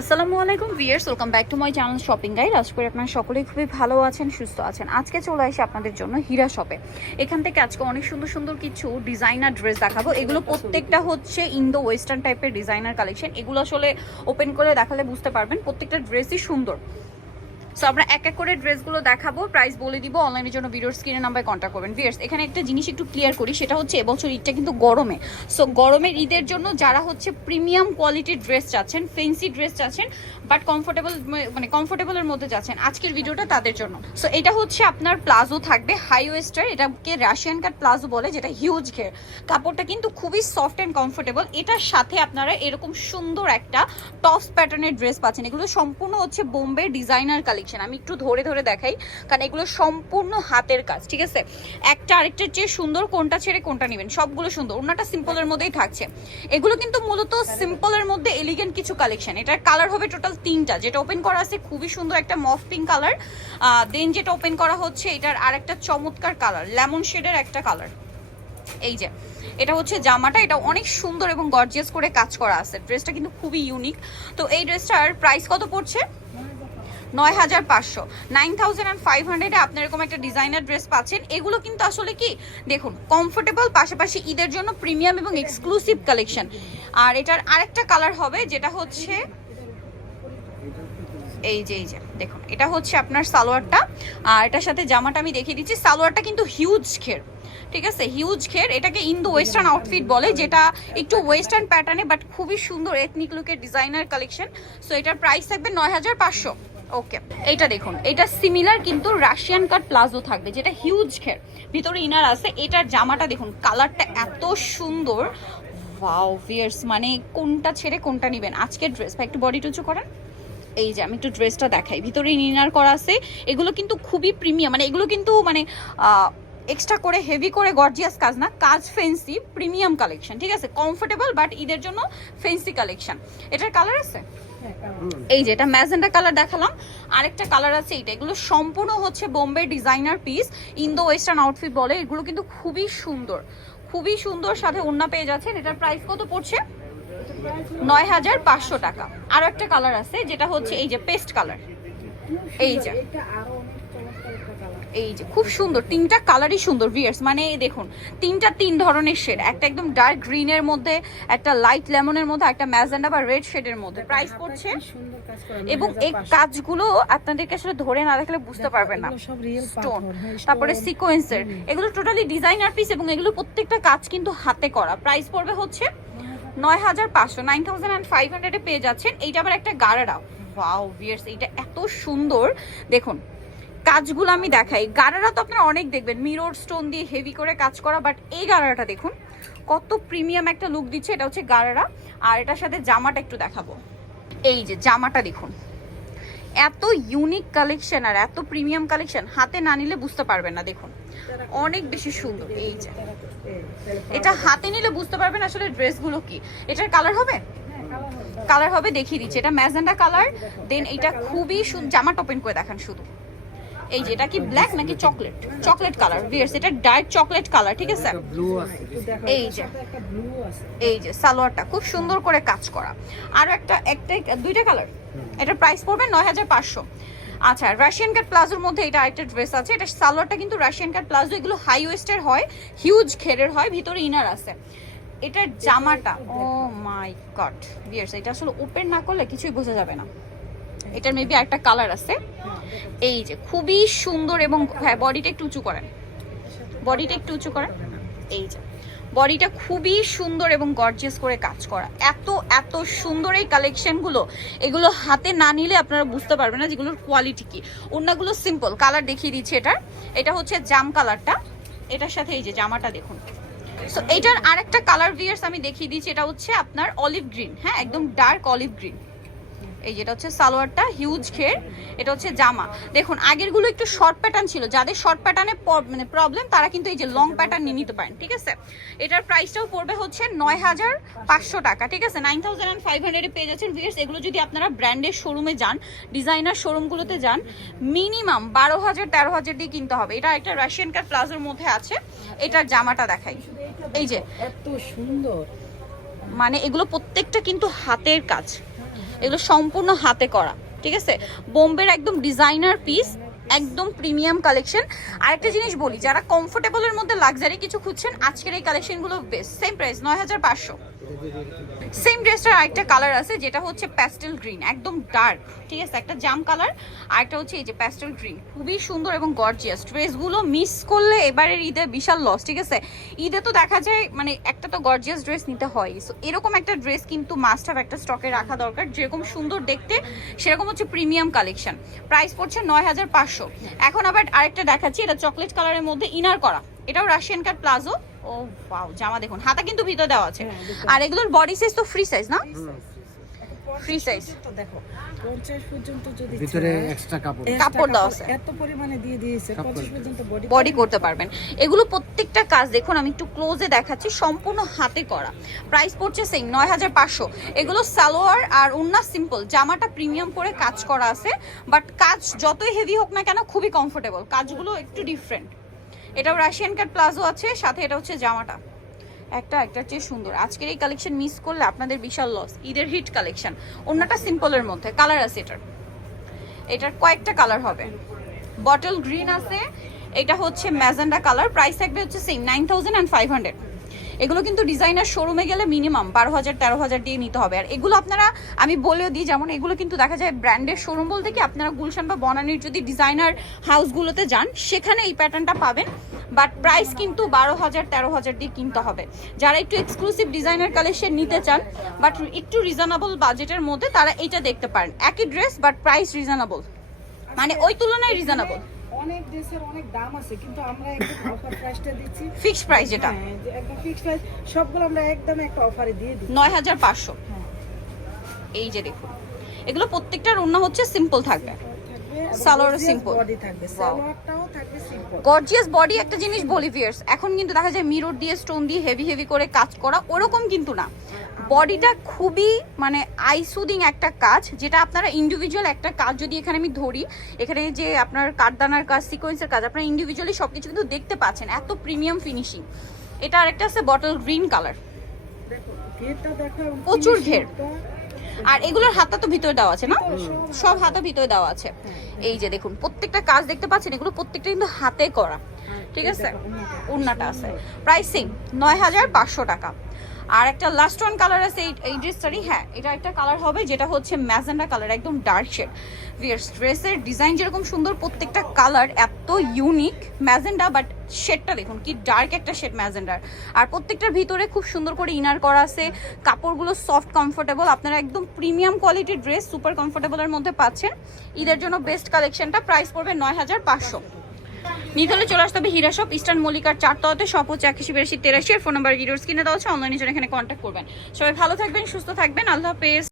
আসসালামু আলাইকুম viewers welcome back to my channel shopping guide. আশা করি আপনারা সকলেই খুবই ভালো আছেন সুস্থ আছেন। আজকে চলে আসি আপনাদের জন্য হীরা শপে। এখান থেকে আজকে অনেক সুন্দর সুন্দর কিছু ডিজাইনার ড্রেস দেখাবো। এগুলো প্রত্যেকটা হচ্ছে ইন্দো ওয়েস্টার্ন টাইপের ডিজাইনার কালেকশন এগুলো আসলে ওপেন করে দেখালে বুঝতে পারবেন প্রত্যেকটা ড্রেসই সুন্দর। সো আমরা এক এক করে ড্রেসগুলো দেখাবো প্রাইস বলে দিব অনলাইনের জন্য ভিডিওর স্ক্রিনে নাম্বারে কন্ট্যাক্ট করবেন। ভিয়ার্স এখানে একটা জিনিস একটু ক্লিয়ার করি, সেটা হচ্ছে এবছর ঈদটা কিন্তু গরমে। সো গরমের ঈদের জন্য যারা হচ্ছে প্রিমিয়াম কোয়ালিটির ড্রেস চাচ্ছেন ফেন্সি ড্রেস চাচ্ছেন বাট কমফোর্টেবল মানে কমফোর্টেবলের মধ্যে যাচ্ছেন, আজকের ভিডিওটা তাদের জন্য। সো এটা হচ্ছে আপনার প্লাজো থাকবে হাই ওয়েস্টার এটাকে রাশিয়ান কাট প্লাজো বলে, যেটা হিউজ ঘের কাপড়টা কিন্তু খুবই সফট অ্যান্ড কমফোর্টেবল এটার সাথে আপনারা এরকম সুন্দর একটা টপস প্যাটার্নের ড্রেস পাচ্ছেন। এগুলো সম্পূর্ণ হচ্ছে বোম্বে ডিজাইনার কালেকশন আমি একটু ধরে ধরে দেখাই, কারণ এগুলো সম্পূর্ণ হাতের কাজ, ঠিক আছে? একটা আরেকটার চেয়ে সুন্দর কোনটা ছেড়ে কোনটা নেবেন, সবগুলো সুন্দর ওনাটা সিম্পলের মধ্যেই থাকছে। এগুলো কিন্তু মূলত সিম্পলের মধ্যে এলিগেন্ট কিছু কালেকশন এটার কালার হবে টোটাল তিনটা, যেটা ওপেন করা আছে খুবই সুন্দর একটা মফ পিঙ্ক কালার দেন যেটা ওপেন করা হচ্ছে, এটার আরেকটা চমৎকার কালার লেমন শেডের একটা কালার এই যে, এটা হচ্ছে জামাটা, এটা অনেক সুন্দর এবং গর্জিয়াস করে কাজ করা আছে ড্রেসটা কিন্তু খুবই ইউনিক তো এই ড্রেসটার প্রাইস কত পড়ছে? নয় হাজার পাঁচশো। নাইন থাউজেন্ড অ্যান্ড ফাইভ হান্ড্রেডে আপনি এরকম একটা ডিজাইনার ড্রেস পাচ্ছেন। এগুলো কিন্তু আসলে কি? দেখুন কমফোর্টেবল পাশাপাশি ঈদের জন্য প্রিমিয়াম এবং এক্সক্লুসিভ কালেকশন আর এটার আরেকটা কালার হবে, যেটা হচ্ছে এই যে এই যে, দেখুন, এটা হচ্ছে আপনার সালোয়ারটা। আর এটার সাথে জামাটা আমি দেখিয়ে দিচ্ছি। সালোয়ারটা কিন্তু হিউজ ঘের, ঠিক আছে? হিউজ ঘের, এটাকে ইন্দো ওয়েস্টার্ন আউটফিট বলে, যেটা একটু ওয়েস্টার্ন প্যাটার্নে বাট খুবই সুন্দর এথনিক লুকের ডিজাইনার কালেকশন সো এটার প্রাইস থাকবে নয় হাজার পাঁচশো। ওকে এটা দেখুন। এটা সিমিলার কিন্তু রাশিয়ান কাট প্লাজো থাকবে, যেটা হিউজ ঘের ভিতরে ইনার আছে, এটার জামাটা দেখুন কালারটা এত সুন্দর। ওয়াও মানে কোনটা ছেড়ে কোনটা নেবেন? আজকের ড্রেস বা একটু বডি টুচু করেন। এই যে, আমি একটু ড্রেসটা দেখাই। ভিতরে ইনার করা আছে, এগুলো কিন্তু খুবই প্রিমিয়াম মানে এগুলো কিন্তু মানে এক্সট্রা করে হেভি করে গর্জিয়াস কাজ না, কাজ ফেন্সি প্রিমিয়াম কালেকশন ঠিক আছে? কমফোর্টেবল বাট ঈদের জন্য ফেন্সি কালেকশন এটার কালার আছে? এই যে এটা ম্যাজেন্ডা কালার দেখালাম। আরেকটা কালার আছে এইটা। এগুলো সম্পূর্ণ হচ্ছে Bombay designer piece. Indo western outfit বলে। এগুলো কিন্তু খুবই সুন্দর। খুবই সুন্দর সাথে ওন্না পেয়ে যাচ্ছেন। এটার প্রাইস কত পড়ছে? নয় হাজার পাঁচশো টাকা। আর একটা কালার আছে, যেটা হচ্ছে এই যে পেস্ট কালার। এই যে। এই যে খুব সুন্দর তিনটা কালারই সুন্দর ভিয়ার্স মানে এই দেখুন তিনটা তিন ধরনের শেড একটা একদম ডার্ক গ্রিনের মধ্যে একটা লাইট লেমনের মধ্যে একটা ম্যাজেন্ডা বা রেড শেডের মধ্যে। প্রাইস পড়ছে। এবং এই কাজগুলো আপনাদেরকে আসলে ধরে না দেখলে বুঝতে পারবেন না। স্টোন তারপরে সিকোয়েন্সের এগুলো টোটালি ডিজাইনার পিস এবং এগুলো প্রত্যেকটা কাজ কিন্তু হাতে করা। প্রাইস পড়বে হচ্ছে নয় হাজার পাঁচশো। নাইন থাউজেন্ড অ্যান্ড ফাইভ হান্ড্রেডে পেয়ে যাচ্ছেন। এইটা আবার একটা গাড়ারা ওয়াও ভিয়ার্স এইটা এত সুন্দর। দেখুন কাজগুলো আমি দেখাই। গাড়ারা তো আপনারা অনেক দেখবেন। মিরর স্টোন দিয়ে হেভি করে কাজ করা বাট এই গাড়াটা দেখুন। কত প্রিমিয়াম একটা লুক দিচ্ছে, এটা হচ্ছে গাড়ারা আর এটার সাথে জামাটা একটু দেখাবো। এই যে জামাটা দেখুন। এত ইউনিক কালেকশন আর এত প্রিমিয়াম কালেকশন হাতে না নিলে বুঝতে পারবেন না, দেখুন। অনেক বেশি সুন্দর। এই যে। এটা হাতে নিলে বুঝতে পারবেন আসলে ড্রেসগুলো কি। এটার কালার হবে? কালার হবে, দেখিয়ে দিচ্ছি। এটা ম্যাজেন্ডা কালার দেন এটা খুবই জামাটা ওপেন করে দেখান শুধু। এই যে এটা কি ব্ল্যাক নাকি চকলেট চকলেট কালার ভিয়ার্স এটা ডার্ক চকলেট কালার ঠিক আছে? এই যে। এই যে সালোয়ারটা খুব সুন্দর করে কাজ করা। আর একটা একটা দুইটা কালার এটার প্রাইস পড়বে নয় হাজার পাঁচশো। আচ্ছা রাশিয়ান কাট প্লাজোর মধ্যে এটা আরেকটা ড্রেস আছে। এটা সালোয়ারটা কিন্তু রাশিয়ান কাট প্লাজো এগুলো হাই ওয়েস্টের হয় হিউজ ঘেরের হয় ভিতরে ইনার আছে। এটার জামাটা ও মাই গড ভিয়ার্স এটা আসলে ওপেন না করলে কিছুই বোঝা যাবে না। এটার মেবি একটা কালার আছে। এই যে, খুবই সুন্দর এবং হ্যাঁ বডিটা একটু উঁচু করেন। বডিটা একটু উঁচু করেন। এই যে বডিটা খুবই সুন্দর এবং গর্জিয়াস করে কাজ করা। এত এত সুন্দর এই কালেকশনগুলো এগুলো হাতে না নিলে আপনারা বুঝতে পারবেন না যেগুলোর কোয়ালিটি কি। অন্যগুলো সিম্পল কালার দেখিয়ে দিচ্ছি এটার। এটা হচ্ছে জাম কালারটা এটার সাথে এই যে জামাটা দেখুন। সো এটার আরেকটা কালার ভিয়ার্স আমি দেখিয়ে দিচ্ছি। এটা হচ্ছে আপনার অলিভ গ্রিন হ্যাঁ একদম ডার্ক অলিভ গ্রিন এই যেটা হচ্ছে সালোয়ারটা হিউজ ঘের এটা হচ্ছে জামা। দেখুন আগেরগুলো একটু শর্ট প্যাটার্ন ছিল। যাদের শর্ট প্যাটার্নে মানে প্রবলেম তারা কিন্তু এই যে লং প্যাটার্ন নিয়ে নিতে পারেন ঠিক আছে? এটার প্রাইসটাও পড়বে হচ্ছে নয় হাজার পাঁচশো টাকা ঠিক আছে? নাইন থাউজেন্ড অ্যান্ড ফাইভ হান্ড্রেডে পেয়ে যাচ্ছেন ভিয়ার্স এগুলো যদি আপনারা ব্র্যান্ডের শোরুমে যান ডিজাইনার শোরুমগুলোতে যান মিনিমাম বারো হাজার তেরো হাজার দিয়ে কিনতে হবে। এটা একটা রাশিয়ান কার প্লাজোর মধ্যে আছে। এটার জামাটা দেখাই। এই যে এত সুন্দর। মানে এগুলো প্রত্যেকটা কিন্তু হাতের কাজ। এগুলো সম্পূর্ণ হাতে করা ঠিক আছে? বোম্বের একদম ডিজাইনার পিস একদম প্রিমিয়াম কালেকশন। আরেকটা জিনিস বলি, যারা কমফোর্টেবলের মধ্যে লাক্সারি কিছু খুঁজছেন, আজকের এই কালেকশনগুলো বেস্ট সেম প্রাইস নয় হাজার পাঁচশো। সেম ড্রেসটার আরেকটা কালার আছে, যেটা হচ্ছে প্যাস্টেল গ্রিন একদম ডার্ক ঠিক আছে? একটা জাম কালার আর একটা হচ্ছে এই যে প্যাস্টেল গ্রিন খুবই সুন্দর এবং গর্জিয়াস ড্রেসগুলো মিস করলে এবারের ঈদে বিশাল লস ঠিক আছে? ঈদে তো দেখা যায় মানে একটা তো গর্জিয়াস ড্রেস নিতে হয়। সো এরকম একটা ড্রেস কিন্তু মাস্ট হ্যাভ একটা স্টকে রাখা দরকার। যেরকম সুন্দর দেখতে, সেরকম হচ্ছে প্রিমিয়াম কালেকশন প্রাইস পড়ছে নয় হাজার পাঁচশো। এখন আবার আরেকটা দেখাচ্ছি এটা চকলেট কালারের মধ্যে ইনার করা। এটাও রাশিয়ান কাট প্লাজো। ও বাউ জামা দেখুন হাতা কিন্তু ভিতর দেওয়া আছে। আর এগুলোর বডি সাইজ তো ফ্রি সাইজ না? Free size। তো দেখো পঞ্চাশ পর্যন্ত যদি ভিতরে এক্সট্রা কাপড়। কাপড় দেওয়া আছে। এত পরিমাণে দিয়ে দিয়েছে কাপড়। পঞ্চাশ পর্যন্ত বডি বডি করতে পারবেন। এগুলো প্রত্যেকটা কাজ দেখুন আমি একটু ক্লোজে দেখাচ্ছি সম্পূর্ণ হাতে করা। প্রাইস পড়ছে সেম নয় হাজার পাঁচশো। এগুলো সালোয়ার আর সিম্পল জামাটা প্রিমিয়াম করে কাজ করা আছে বাট কাজ যতই হেভি হোক না কেন খুবই কমফোর্টেবল কাজগুলো একটু ডিফারেন্ট এটাও রাশিয়ান কাট প্লাজো আছে সাথে এটা হচ্ছে জামাটা। একটা, একটার চেয়ে সুন্দর। আজকের এই কালেকশন মিস করলে আপনাদের বিশাল লস ঈদের হিট কালেকশন অন্যটা সিম্পলের মধ্যে। কালার আছে এটার। এটার কয়েকটা কালার হবে। বটল গ্রিন আছে। এটা হচ্ছে ম্যাজেন্ডা কালার প্রাইস থাকবে হচ্ছে same nine thousand and five hundred এগুলো কিন্তু ডিজাইনার শোরুমে গেলে মিনিমাম বারো হাজার, তেরো হাজার দিয়ে নিতে হবে। আর এগুলো আপনারা, আমি বলেও দিই, যেমন এগুলো কিন্তু দেখা যায় ব্র্যান্ডের শোরুম বলতে কি, আপনারা গুলশান বা বনানির যদি ডিজাইনার হাউসগুলোতে যান, সেখানে এই প্যাটার্নটা পাবেন। বাট প্রাইস কিন্তু বারো হাজার তেরো হাজার দিয়ে কিনতে হবে। যারা একটু এক্সক্লুসিভ ডিজাইনার কালেকশন নিতে চান বাট একটু রিজনেবল বাজেটের মধ্যে তারা এইটা দেখতে পারেন। একই ড্রেস বাট প্রাইস রিজনেবল মানে ওই তুলনায় রিজনেবল অনেক ড্রেসের অনেক দাম আছে কিন্তু আমরা একদম অফার প্রাইসটা দিচ্ছি। ফিক্সড প্রাইস যেটা। হ্যাঁ, একদম ফিক্সড প্রাইস সবগুলো আমরা একদম একটা অফারে দিয়ে দিই নয় হাজার পাঁচশো। হ্যাঁ। এই যে দেখুন। এগুলো প্রত্যেকটার ওড়না হচ্ছে সিম্পল থাকবে। সালোয়ারও simple। বডি থাকবে সালোয়ারটাও থাকবে সিম্পল গর্জিয়াস বডি একটা জিনিস বলি ভিয়ার্স এখন কিন্তু দেখা যায় মিরর দিয়ে স্টোন দিয়ে হেভি হেভি করে কাজ করা ওরকম কিন্তু না। বডিটা খুবই মানে আই সুদিং একটা কাজ যেটা আপনারা ইন্ডিভিজুয়াল একটা কাজ যদি এখানে আমি ধরি এখানে যে আপনার কাঠদানার কাজ সিকোয়েন্সের কাজ আপনারা ইন্ডিভিজুয়ালি সব কিছু কিন্তু দেখতে পাচ্ছেন এত প্রিমিয়াম ফিনিশিং এটা আরেকটা আছে বটল গ্রিন কালার প্রচুর ঘের। আর এগুলোর হাতা তো ভিতরে দেওয়া আছে না? সব হাতা ভিতরে দেওয়া আছে। এই যে দেখুন প্রত্যেকটা কাজ দেখতে পাচ্ছেন এগুলো প্রত্যেকটা কিন্তু হাতে করা। ঠিক আছে। উন্নাটা আছে। প্রাইসিং নয় হাজার পাঁচশো টাকা। আর একটা লাস্ট ওয়ান কালার আছে এই এই ড্রেসটারই হ্যাঁ এটা একটা কালার হবে যেটা হচ্ছে ম্যাজেন্ডা কালার একদম ডার্ক শেড ভিয়ার্স ড্রেসের ডিজাইন যেরকম সুন্দর প্রত্যেকটা কালার এত ইউনিক ম্যাজেন্ডা বাট শেডটা দেখুন, কি ডার্ক একটা শেড ম্যাজেন্ডার আর প্রত্যেকটার ভিতরে খুব সুন্দর করে ইনার করা আছে, কাপড়গুলো সফট কমফোর্টেবল আপনারা একদম প্রিমিয়াম কোয়ালিটির ড্রেস সুপার কমফোর্টেবলের মধ্যে পাচ্ছেন। ঈদের জন্য বেস্ট কালেকশনটা প্রাইস পড়বে নয় হাজার পাঁচশো। নিতে হলে চলে আসতে হবে হীরা শপ ইস্টার্ন মল্লিকার চারতলাতে সব হচ্ছে একাশি বিরাশি তেরাশি ফোন নাম্বার ভিডিওর স্ক্রিনে দেওয়া আছে অনলাইনে জন্য এখানে কন্ট্যাক্ট করবেন। সবাই ভালো থাকবেন, সুস্থ থাকবেন, আল্লাহ হাফেজ।